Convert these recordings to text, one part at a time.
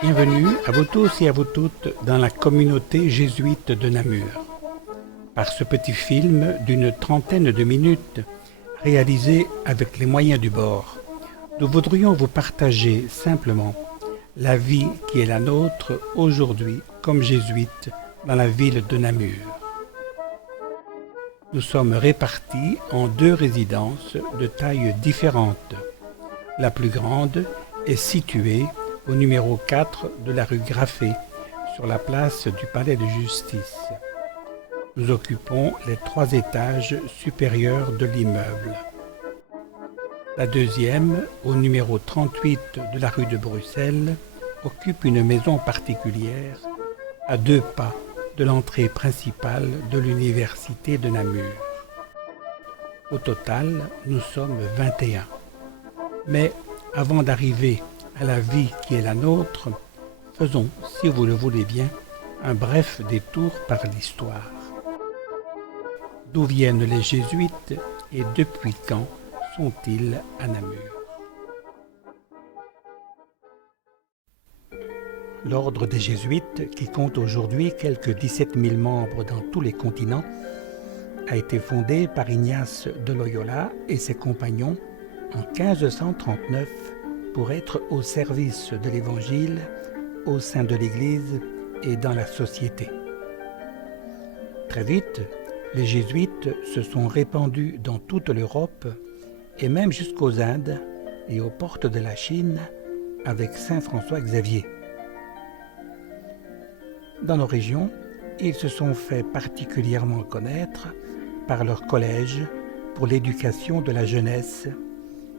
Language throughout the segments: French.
Bienvenue à vous tous et à vous toutes dans la communauté jésuite de Namur. Par ce petit film d'une trentaine de minutes, réalisé avec les moyens du bord, nous voudrions vous partager simplement la vie qui est la nôtre aujourd'hui comme jésuites dans la ville de Namur. Nous sommes répartis en 2 résidences de tailles différentes. La plus grande est située au numéro 4 de la rue Graffet, sur la place du Palais de Justice. Nous occupons les 3 étages supérieurs de l'immeuble. La deuxième, au numéro 38 de la rue de Bruxelles, occupe une maison particulière à 2 pas de l'entrée principale de l'université de Namur. Au total, nous sommes 21. Mais avant d'arriver à la vie qui est la nôtre, faisons, si vous le voulez bien, un bref détour par l'histoire. D'où viennent les jésuites et depuis quand sont-ils à Namur? L'ordre des jésuites, qui compte aujourd'hui quelques 17 000 membres dans tous les continents, a été fondé par Ignace de Loyola et ses compagnons en 1539 pour être au service de l'Évangile au sein de l'Église et dans la société. Très vite, les jésuites se sont répandus dans toute l'Europe et même jusqu'aux Indes et aux portes de la Chine avec saint François Xavier. Dans nos régions, ils se sont fait particulièrement connaître par leur collège pour l'éducation de la jeunesse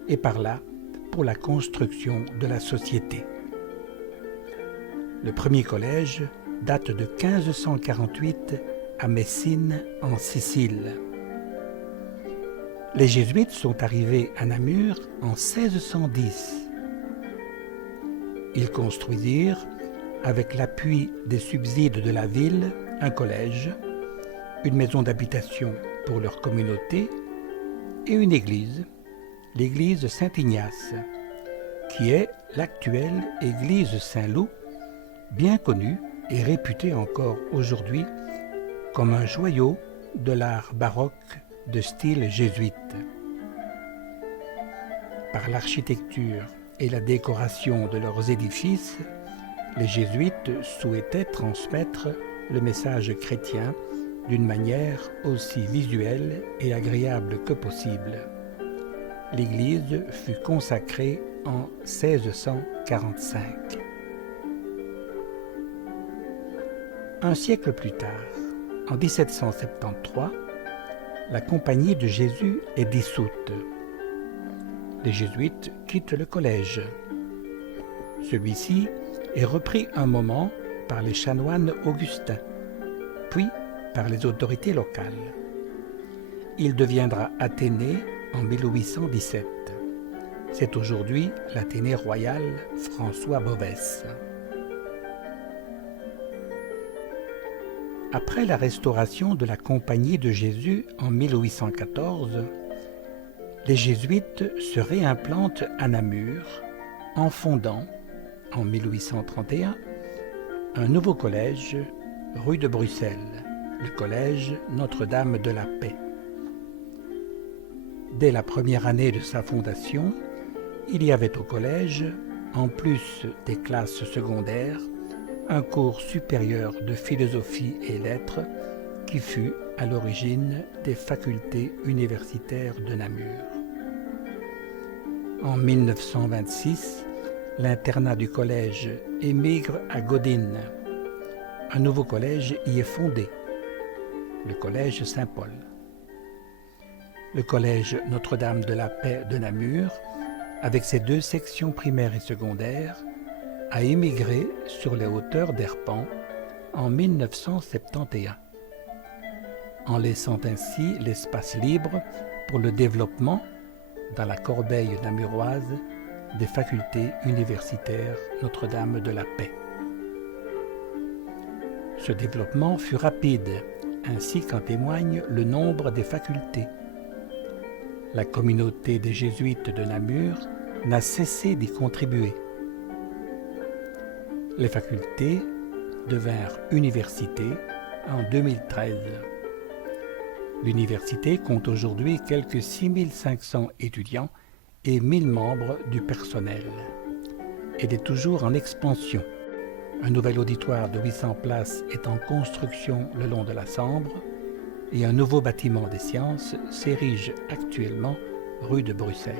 et par là pour la construction de la société. Le premier collège date de 1548 à Messine, en Sicile. Les jésuites sont arrivés à Namur en 1610. Ils construisirent, avec l'appui des subsides de la ville, un collège, une maison d'habitation pour leur communauté et une église, l'église Saint-Ignace, qui est l'actuelle église Saint-Loup, bien connue et réputée encore aujourd'hui comme un joyau de l'art baroque de style jésuite. Par l'architecture et la décoration de leurs édifices, les jésuites souhaitaient transmettre le message chrétien d'une manière aussi visuelle et agréable que possible. L'église fut consacrée en 1645. Un siècle plus tard, en 1773, la Compagnie de Jésus est dissoute. Les jésuites quittent le collège. Celui-ci est repris un moment par les chanoines augustins, puis par les autorités locales. Il deviendra Athénée en 1817. C'est aujourd'hui l'Athénée royal François Bovesse. Après la restauration de la Compagnie de Jésus en 1814, les jésuites se réimplantent à Namur en fondant, en 1831, un nouveau collège rue de Bruxelles, le collège Notre-Dame de la Paix. Dès la première année de sa fondation, il y avait au collège, en plus des classes secondaires, un cours supérieur de philosophie et lettres qui fut à l'origine des facultés universitaires de Namur. En 1926, l'internat du collège émigre à Godine. Un nouveau collège y est fondé, le collège Saint-Paul. Le collège Notre-Dame de la Paix de Namur, avec ses 2 sections primaires et secondaires, a émigré sur les hauteurs d'Herpan en 1971, en laissant ainsi l'espace libre pour le développement, dans la corbeille namuroise, des facultés universitaires Notre-Dame de la Paix. Ce développement fut rapide, ainsi qu'en témoigne le nombre des facultés. la communauté des jésuites de Namur n'a cessé d'y contribuer. Les facultés devinrent universités en 2013. L'université compte aujourd'hui quelques 6500 étudiants et 1000 membres du personnel. Elle est toujours en expansion. Un nouvel auditoire de 800 places est en construction le long de la Sambre et un nouveau bâtiment des sciences s'érige actuellement rue de Bruxelles.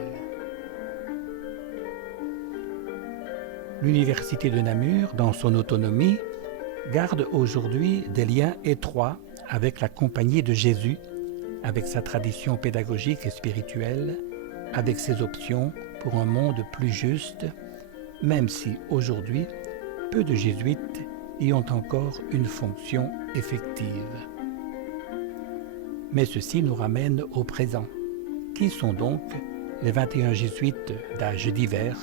L'université de Namur, dans son autonomie, garde aujourd'hui des liens étroits avec la Compagnie de Jésus, avec sa tradition pédagogique et spirituelle, avec ses options pour un monde plus juste, même si aujourd'hui, peu de jésuites y ont encore une fonction effective. Mais ceci nous ramène au présent. Qui sont donc les 21 jésuites d'âge divers,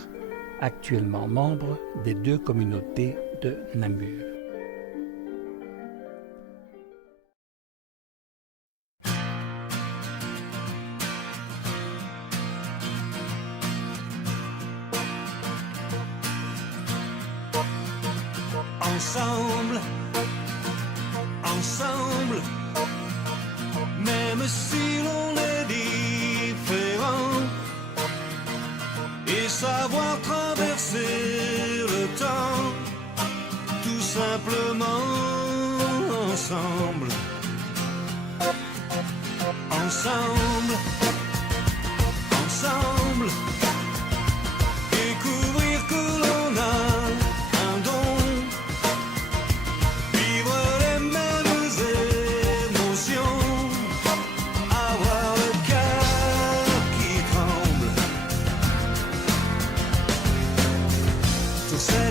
actuellement membres des deux communautés de Namur? Ensemble, ensemble, même si l'on est différent, et savoir traverser le temps, tout simplement ensemble, ensemble, ensemble, découvrir que l'on a un don.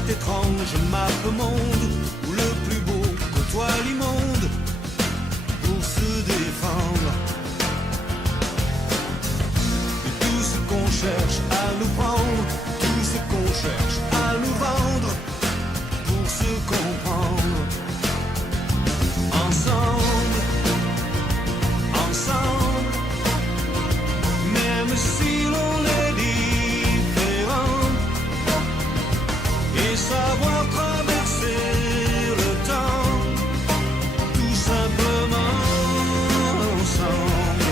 Étrange map monde où le plus beau côtoie l'immonde pour se défendre de tout ce qu'on cherche à nous prendre, tout ce qu'on cherche à nous vendre pour se comprendre. Ensemble, ensemble, même si l'on est différent, et savoir traverser le temps, tout simplement ensemble.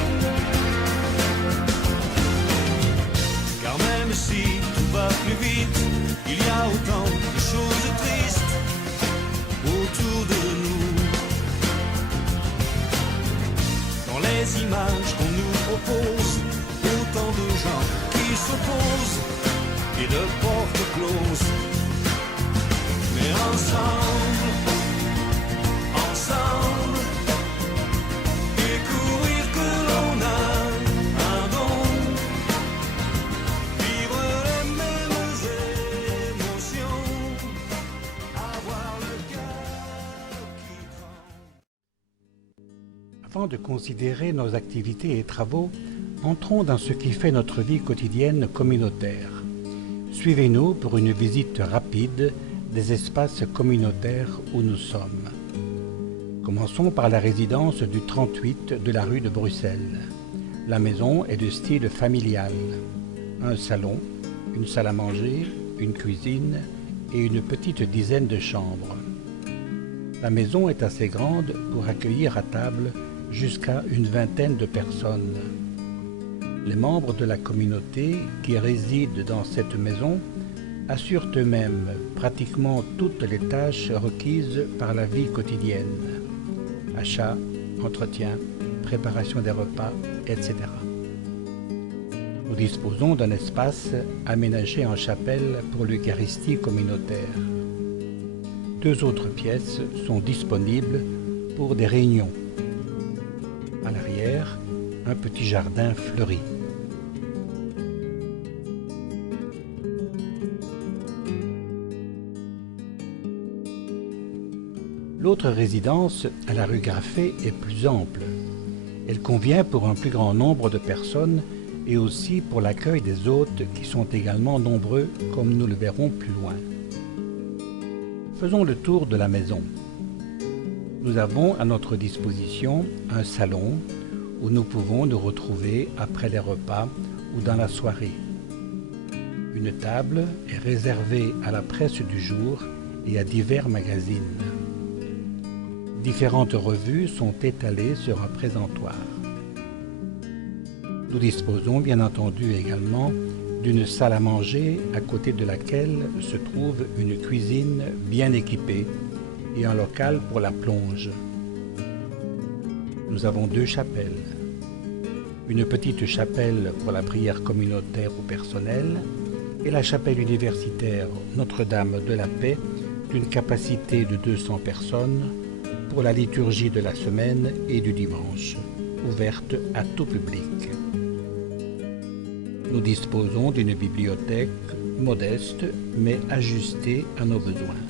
Car même si tout va plus vite, il y a autant de choses tristes autour de nous. Dans les images qu'on nous propose, autant de gens qui s'opposent et de portes closes. Mais ensemble, ensemble, découvrir que l'on a un don, vivre les mêmes émotions, avoir le cœur qui tremble. Avant de considérer nos activités et travaux, entrons dans ce qui fait notre vie quotidienne communautaire. Suivez-nous pour une visite rapide des espaces communautaires où nous sommes. Commençons par la résidence du 38 de la rue de Bruxelles. La maison est de style familial. Un salon, une salle à manger, une cuisine et une petite dizaine de chambres. La maison est assez grande pour accueillir à table jusqu'à une vingtaine de personnes. Les membres de la communauté qui résident dans cette maison assurent eux-mêmes pratiquement toutes les tâches requises par la vie quotidienne. Achat, entretien, préparation des repas, etc. Nous disposons d'un espace aménagé en chapelle pour l'Eucharistie communautaire. 2 autres pièces sont disponibles pour des réunions. À l'arrière, un petit jardin fleuri. L'autre résidence, à la rue Graffet, est plus ample. Elle convient pour un plus grand nombre de personnes et aussi pour l'accueil des hôtes qui sont également nombreux, comme nous le verrons plus loin. Faisons le tour de la maison. Nous avons à notre disposition un salon où nous pouvons nous retrouver après les repas ou dans la soirée. Une table est réservée à la presse du jour et à divers magazines. Différentes revues sont étalées sur un présentoir. Nous disposons bien entendu également d'une salle à manger à côté de laquelle se trouve une cuisine bien équipée et un local pour la plonge. Nous avons 2 chapelles. Une petite chapelle pour la prière communautaire ou personnelle et la chapelle universitaire Notre-Dame de la Paix d'une capacité de 200 personnes pour la liturgie de la semaine et du dimanche, ouverte à tout public. Nous disposons d'une bibliothèque modeste mais ajustée à nos besoins.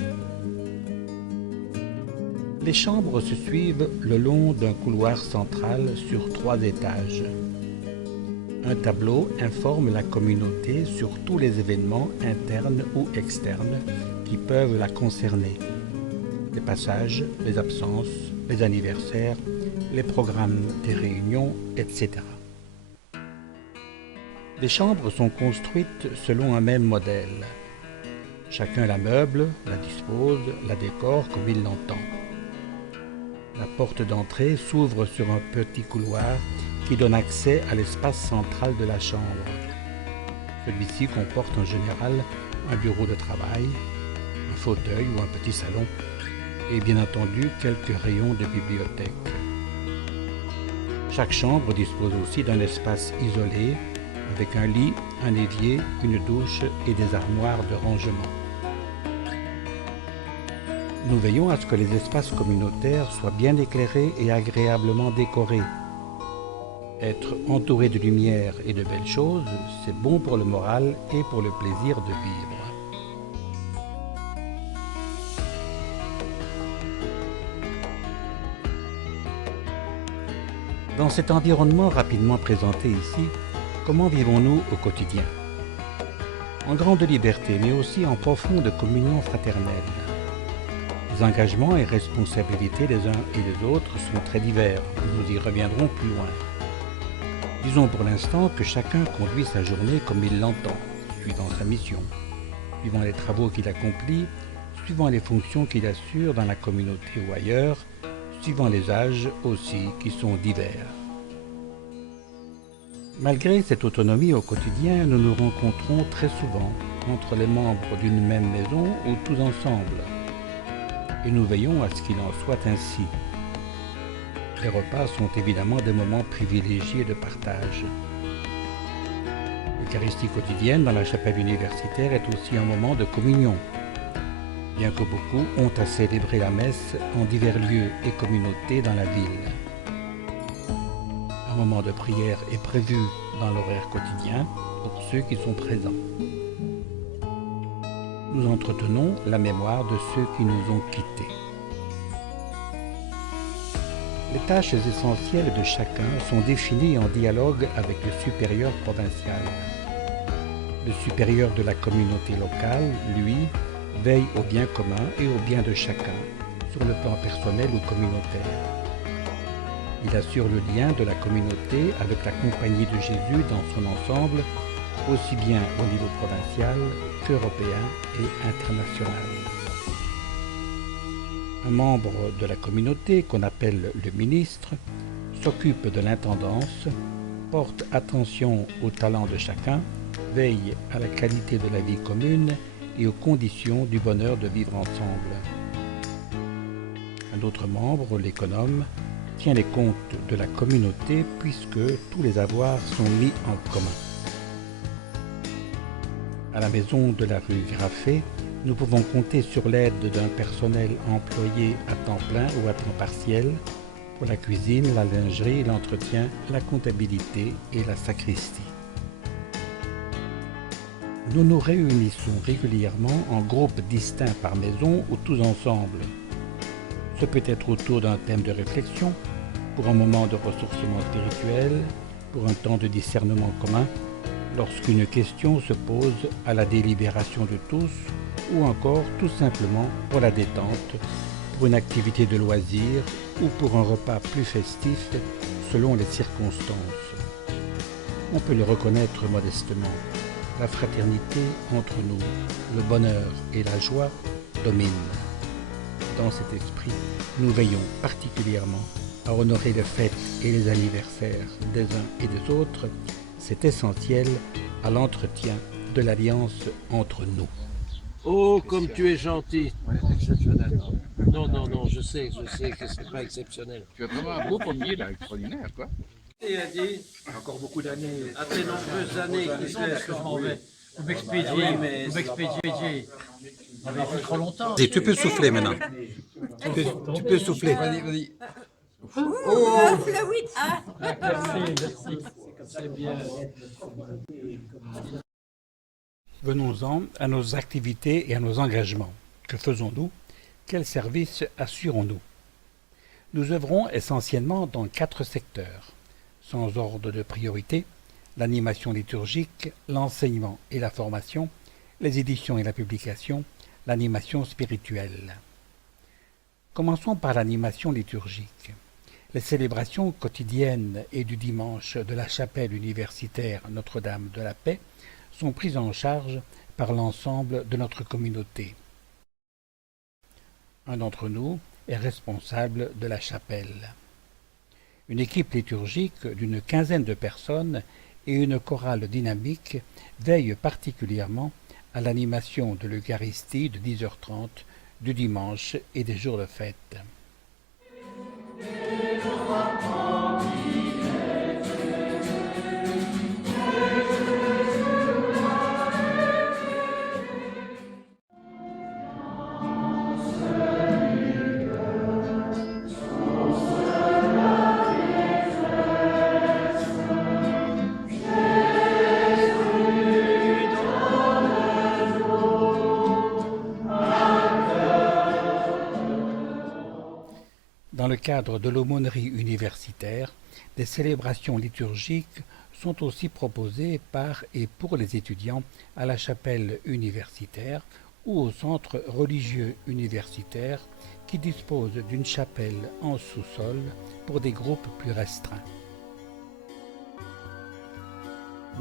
Les chambres se suivent le long d'un couloir central sur 3 étages. Un tableau informe la communauté sur tous les événements internes ou externes qui peuvent la concerner. Les passages, les absences, les anniversaires, les programmes des réunions, etc. Les chambres sont construites selon un même modèle. Chacun la meuble, la dispose, la décore comme il l'entend. La porte d'entrée s'ouvre sur un petit couloir qui donne accès à l'espace central de la chambre. Celui-ci comporte en général un bureau de travail, un fauteuil ou un petit salon et bien entendu quelques rayons de bibliothèque. Chaque chambre dispose aussi d'un espace isolé avec un lit, un évier, une douche et des armoires de rangement. Nous veillons à ce que les espaces communautaires soient bien éclairés et agréablement décorés. Être entouré de lumière et de belles choses, c'est bon pour le moral et pour le plaisir de vivre. Dans cet environnement rapidement présenté ici, comment vivons-nous au quotidien? En grande liberté, mais aussi en profonde communion fraternelle. Les engagements et responsabilités des uns et des autres sont très divers. Nous y reviendrons plus loin. Disons pour l'instant que chacun conduit sa journée comme il l'entend, suivant sa mission, suivant les travaux qu'il accomplit, suivant les fonctions qu'il assure dans la communauté ou ailleurs, suivant les âges aussi qui sont divers. Malgré cette autonomie au quotidien, nous nous rencontrons très souvent entre les membres d'une même maison ou tous ensemble. Et nous veillons à ce qu'il en soit ainsi. Les repas sont évidemment des moments privilégiés de partage. L'Eucharistie quotidienne dans la chapelle universitaire est aussi un moment de communion, bien que beaucoup ont à célébrer la messe en divers lieux et communautés dans la ville. Un moment de prière est prévu dans l'horaire quotidien pour ceux qui sont présents. Nous entretenons la mémoire de ceux qui nous ont quittés. Les tâches essentielles de chacun sont définies en dialogue avec le supérieur provincial. Le supérieur de la communauté locale, lui, veille au bien commun et au bien de chacun, sur le plan personnel ou communautaire. Il assure le lien de la communauté avec la Compagnie de Jésus dans son ensemble, aussi bien au niveau provincial qu'européen et international. Un membre de la communauté, qu'on appelle le ministre, s'occupe de l'intendance, porte attention aux talents de chacun, veille à la qualité de la vie commune et aux conditions du bonheur de vivre ensemble. Un autre membre, l'économe, tient les comptes de la communauté puisque tous les avoirs sont mis en commun. À la maison de la rue Graffet, nous pouvons compter sur l'aide d'un personnel employé à temps plein ou à temps partiel pour la cuisine, la lingerie, l'entretien, la comptabilité et la sacristie. Nous nous réunissons régulièrement en groupes distincts par maison ou tous ensemble. Ce peut être autour d'un thème de réflexion, pour un moment de ressourcement spirituel, pour un temps de discernement commun, lorsqu'une question se pose à la délibération de tous, ou encore tout simplement pour la détente, pour une activité de loisir ou pour un repas plus festif selon les circonstances. On peut le reconnaître modestement. La fraternité entre nous, le bonheur et la joie dominent. Dans cet esprit, nous veillons particulièrement à honorer les fêtes et les anniversaires des uns et des autres. C'est essentiel à l'entretien de l'alliance entre nous. Oh, comme tu es gentil. Ouais, exceptionnel. Non, je sais que c'est pas exceptionnel. Tu as vraiment un beau pommier là, extraordinaire quoi. Et a dit, Encore beaucoup d'années. à tes nombreuses années qui sont Parce que je m'en vais. Vous m'expédiez, vous m'expédiez. On avait fait trop longtemps. Et tu peux souffler maintenant. Tu peux souffler. Vas-y. Merci. C'est bien. Venons-en à nos activités et à nos engagements. Que faisons-nous? Quels services assurons-nous? Nous œuvrons essentiellement dans 4 secteurs, sans ordre de priorité: l'animation liturgique, l'enseignement et la formation, les éditions et la publication, l'animation spirituelle. Commençons par l'animation liturgique. Les célébrations quotidiennes et du dimanche de la chapelle universitaire Notre-Dame de la Paix sont prises en charge par l'ensemble de notre communauté. Un d'entre nous est responsable de la chapelle. Une équipe liturgique d'une quinzaine de personnes et une chorale dynamique veillent particulièrement à l'animation de l'Eucharistie de 10h30 du dimanche et des jours de fête. Dans le cadre de l'aumônerie universitaire, des célébrations liturgiques sont aussi proposées par et pour les étudiants à la chapelle universitaire ou au centre religieux universitaire qui dispose d'une chapelle en sous-sol pour des groupes plus restreints.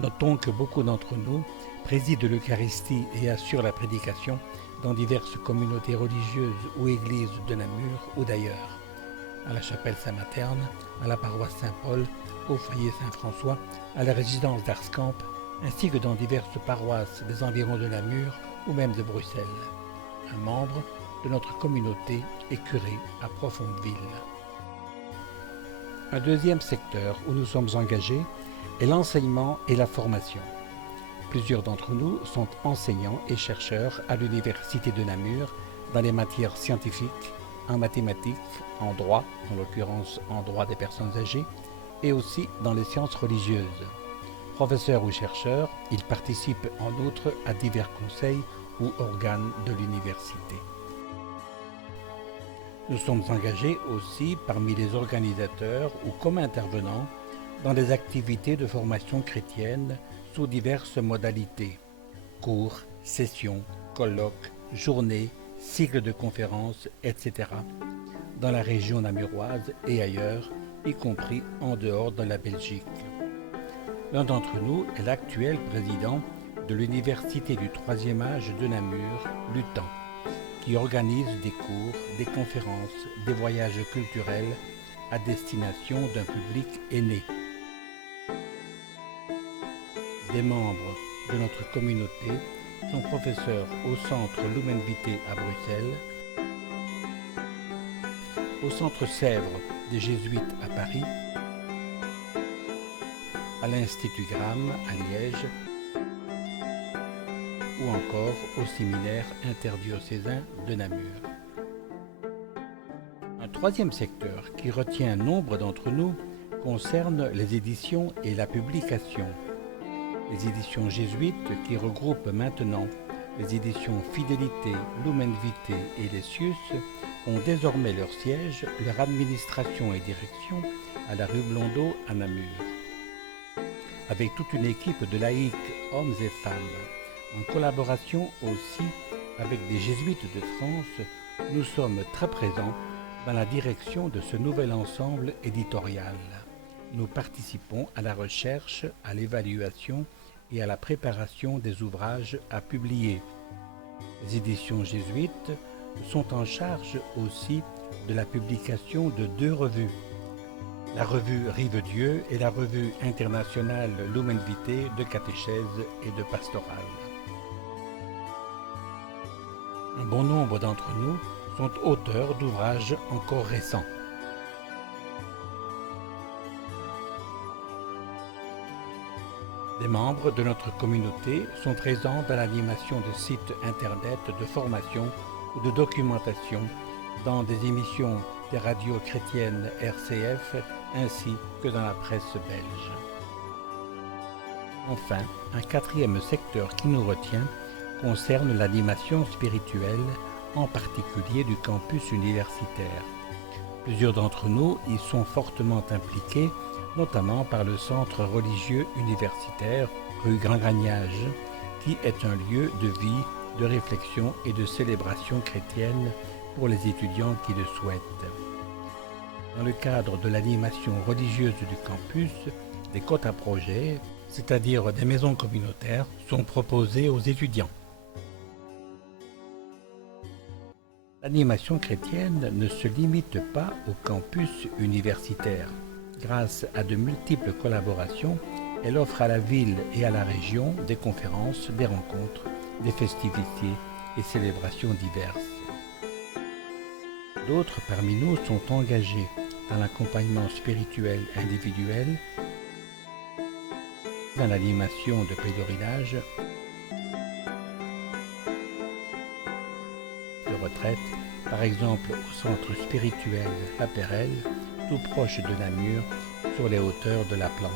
Notons que beaucoup d'entre nous président l'Eucharistie et assurent la prédication dans diverses communautés religieuses ou églises de Namur ou d'ailleurs. À la chapelle Saint-Materne, à la paroisse Saint-Paul, au foyer Saint-François, à la résidence d'Arscamp, ainsi que dans diverses paroisses des environs de Namur ou même de Bruxelles. Un membre de notre communauté est curé à Profondeville. Un deuxième secteur où nous sommes engagés est l'enseignement et la formation. Plusieurs d'entre nous sont enseignants et chercheurs à l'université de Namur dans les matières scientifiques, en mathématiques, en droit, en l'occurrence en droit des personnes âgées, et aussi dans les sciences religieuses. Professeurs ou chercheurs, ils participent en outre à divers conseils ou organes de l'université. Nous sommes engagés aussi parmi les organisateurs ou comme intervenants dans des activités de formation chrétienne sous diverses modalités: cours, sessions, colloques, journées, cycles de conférences, etc., dans la région namuroise et ailleurs, y compris en dehors de la Belgique. L'un d'entre nous est l'actuel président de l'Université du Troisième Âge de Namur, l'UTAN, qui organise des cours, des conférences, des voyages culturels à destination d'un public aîné. Des membres de notre communauté sont professeurs au centre Lumen Vitae à Bruxelles, au centre Sèvres des Jésuites à Paris, à l'Institut Gramme à Liège ou encore au séminaire interdiocésain de Namur. Un troisième secteur qui retient nombre d'entre nous concerne les éditions et la publication. Les éditions jésuites qui regroupent maintenant les éditions Fidélité, Lumen Vitae et Lessius ont désormais leur siège, leur administration et direction à la rue Blondeau à Namur. Avec toute une équipe de laïcs, hommes et femmes, en collaboration aussi avec des jésuites de France nous sommes très présents dans la direction de ce nouvel ensemble éditorial. Nous participons à la recherche, à l'évaluation et à la préparation des ouvrages à publier. Les éditions jésuites sont en charge aussi de la publication de 2 revues. La revue Rive-Dieu et la revue internationale Lumen Vitae de catéchèse et de pastorale. Un bon nombre d'entre nous sont auteurs d'ouvrages encore récents. Des membres de notre communauté sont présents dans l'animation de sites internet de formation ou de documentation, dans des émissions des radios chrétiennes RCF ainsi que dans la presse belge. Enfin, un 4e secteur qui nous retient concerne l'animation spirituelle, en particulier du campus universitaire. Plusieurs d'entre nous y sont fortement impliqués, notamment par le centre religieux universitaire rue Grand-Gagnage, qui est un lieu de vie, de réflexion et de célébration chrétienne pour les étudiants qui le souhaitent. Dans le cadre de l'animation religieuse du campus, des quotas projets, c'est-à-dire des maisons communautaires, sont proposés aux étudiants. L'animation chrétienne ne se limite pas au campus universitaire. Grâce à de multiples collaborations, elle offre à la ville et à la région des conférences, des rencontres, des festivités et célébrations diverses. D'autres parmi nous sont engagés dans l'accompagnement spirituel individuel, dans l'animation de pèlerinage, de retraite, par exemple au centre spirituel La Perelle, tout proche de Namur, sur les hauteurs de la Plante.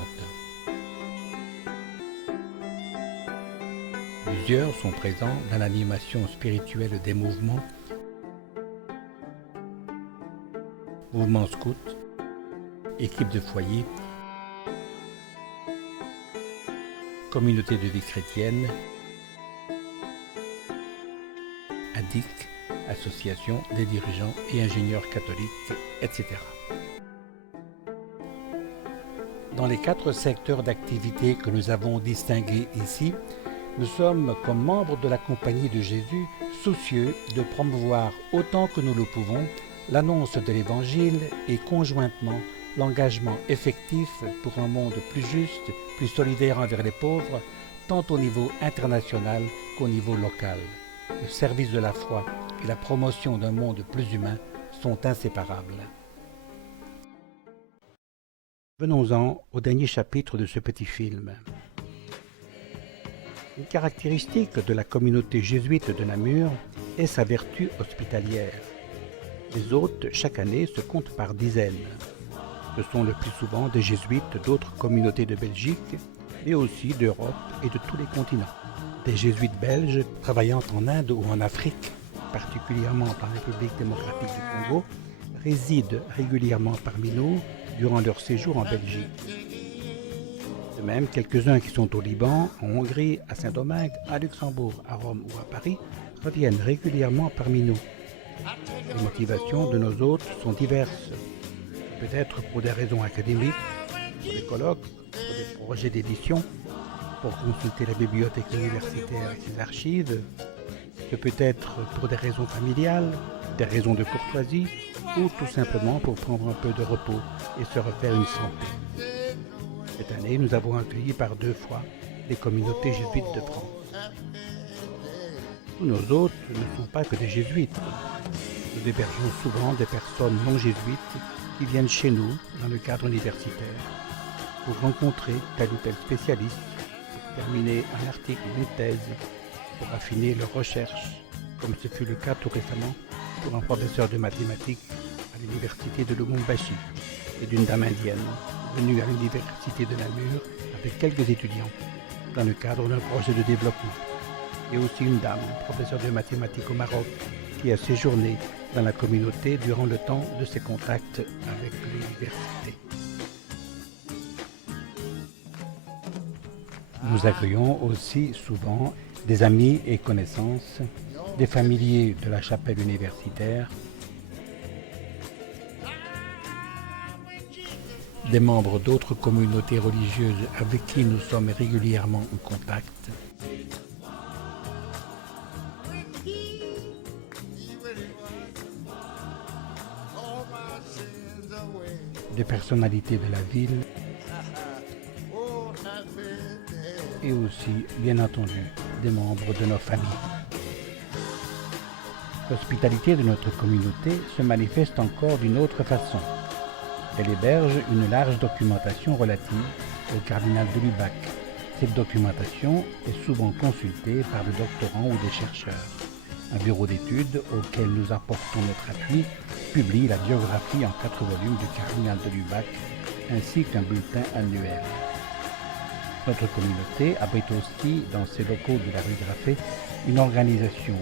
Plusieurs sont présents dans l'animation spirituelle des mouvements, mouvement scout, équipe de foyer, communauté de vie chrétienne, ADIC, association des dirigeants et ingénieurs catholiques, etc. Dans les 4 secteurs d'activité que nous avons distingués ici, nous sommes, comme membres de la Compagnie de Jésus, soucieux de promouvoir autant que nous le pouvons l'annonce de l'Évangile et conjointement l'engagement effectif pour un monde plus juste, plus solidaire envers les pauvres, tant au niveau international qu'au niveau local. Le service de la foi et la promotion d'un monde plus humain sont inséparables. Venons-en au dernier chapitre de ce petit film. Une caractéristique de la communauté jésuite de Namur est sa vertu hospitalière. Les hôtes, chaque année, se comptent par dizaines. Ce sont le plus souvent des jésuites d'autres communautés de Belgique, mais aussi d'Europe et de tous les continents. Des jésuites belges travaillant en Inde ou en Afrique, particulièrement en République démocratique du Congo, résident régulièrement parmi nous durant leur séjour en Belgique. De même, quelques-uns qui sont au Liban, en Hongrie, à Saint-Domingue, à Luxembourg, à Rome ou à Paris reviennent régulièrement parmi nous. Les motivations de nos hôtes sont diverses, peut-être pour des raisons académiques, pour des colloques, pour des projets d'édition, pour consulter la bibliothèque universitaire et ses archives. Ce peut être pour des raisons familiales, des raisons de courtoisie, ou tout simplement pour prendre un peu de repos et se refaire une santé. Cette année, nous avons accueilli par 2 fois les communautés jésuites de France. Tous nos hôtes ne sont pas que des jésuites. Nous hébergeons souvent des personnes non jésuites qui viennent chez nous dans le cadre universitaire pour rencontrer tel ou tel spécialiste, pour terminer un article ou une thèse, pour affiner leurs recherches, comme ce fut le cas tout récemment pour un professeur de mathématiques à l'université de Lubumbashi et d'une dame indienne venue à l'université de Namur avec quelques étudiants dans le cadre d'un projet de développement. Et aussi une dame, professeure de mathématiques au Maroc, qui a séjourné dans la communauté durant le temps de ses contacts avec l'université. Nous accueillons aussi souvent des amis et connaissances des familiers de la chapelle universitaire, des membres d'autres communautés religieuses avec qui nous sommes régulièrement en contact, des personnalités de la ville et aussi, bien entendu, des membres de nos familles. L'hospitalité de notre communauté se manifeste encore d'une autre façon. Elle héberge une large documentation relative au cardinal de Lubac. Cette documentation est souvent consultée par des doctorants ou des chercheurs. Un bureau d'études auquel nous apportons notre appui publie la biographie en 4 volumes du cardinal de Lubac ainsi qu'un bulletin annuel. Notre communauté abrite aussi dans ses locaux de la rue Graffet une organisation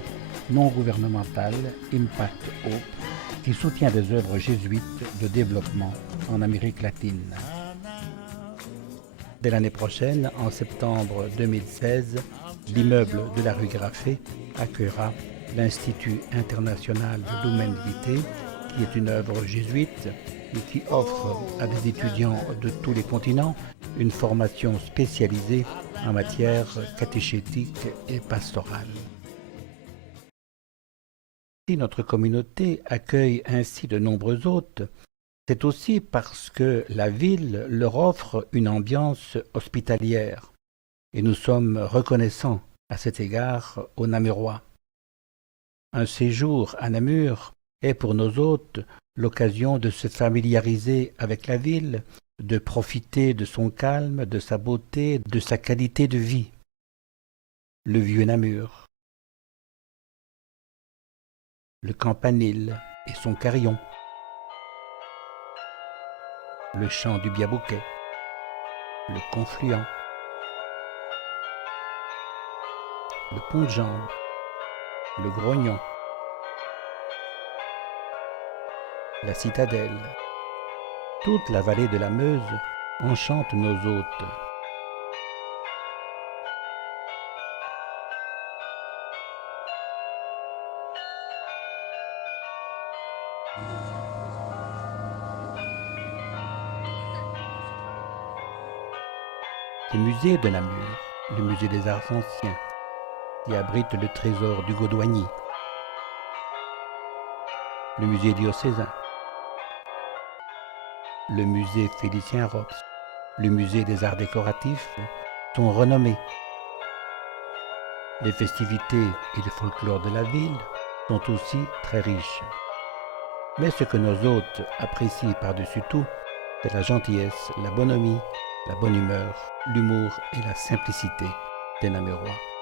non gouvernementale, Impact Hope, qui soutient des œuvres jésuites de développement en Amérique latine. Dès l'année prochaine, en septembre 2016, l'immeuble de la rue Graffet accueillera l'Institut international de Lumen Vitae, qui est une œuvre jésuite et qui offre à des étudiants de tous les continents une formation spécialisée en matière catéchétique et pastorale. Si notre communauté accueille ainsi de nombreux hôtes, c'est aussi parce que la ville leur offre une ambiance hospitalière et nous sommes reconnaissants à cet égard aux Namurois. Un séjour à Namur est pour nos hôtes l'occasion de se familiariser avec la ville, de profiter de son calme, de sa beauté, de sa qualité de vie. Le vieux Namur, le campanile et son carillon, le champ du Biabouquet, le confluent, le pont de Jambe, le grognon, la citadelle, toute la vallée de la Meuse enchante nos hôtes. Les musées de Namur, le musée des arts anciens, qui abrite le trésor d'Hugo Douagny, le musée diocésain, le musée Félicien Rops, le musée des arts décoratifs sont renommés. Les festivités et le folklore de la ville sont aussi très riches. Mais ce que nos hôtes apprécient par-dessus tout, c'est la gentillesse, la bonhomie, la bonne humeur, l'humour et la simplicité des Namurois.